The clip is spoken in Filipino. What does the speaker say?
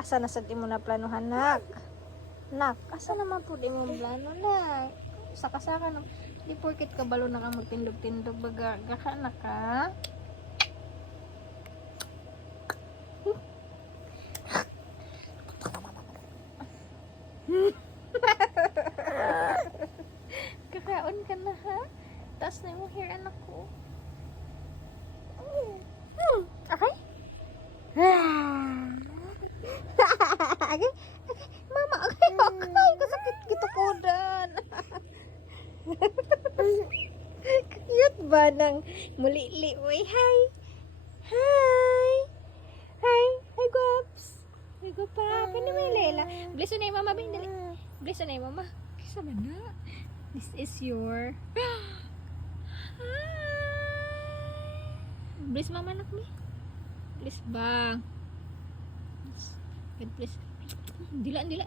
Asa na sad imo na planuhan, nak? Nak, asa naman po di mo plano, nak? Saka-saka no. Di porket kabalo na kang magtindog-tindog baga gaka na ka. Kakaon ka na ha? Taas na yung hair anak ko. Okay? Okay? Mama, okay, okay. Kasakit kitukodan. Cute ba ng mulili? Uy, hi. Hi. Hi. Hi, Guaps. Hi, Guapa. Pwede may lela. Bless na yung mama, Bing. Dali. Bless na yung mama. Kisa ba na? This is your... Hi. Bless mama nak ni. Bless bang. God bless. Dila.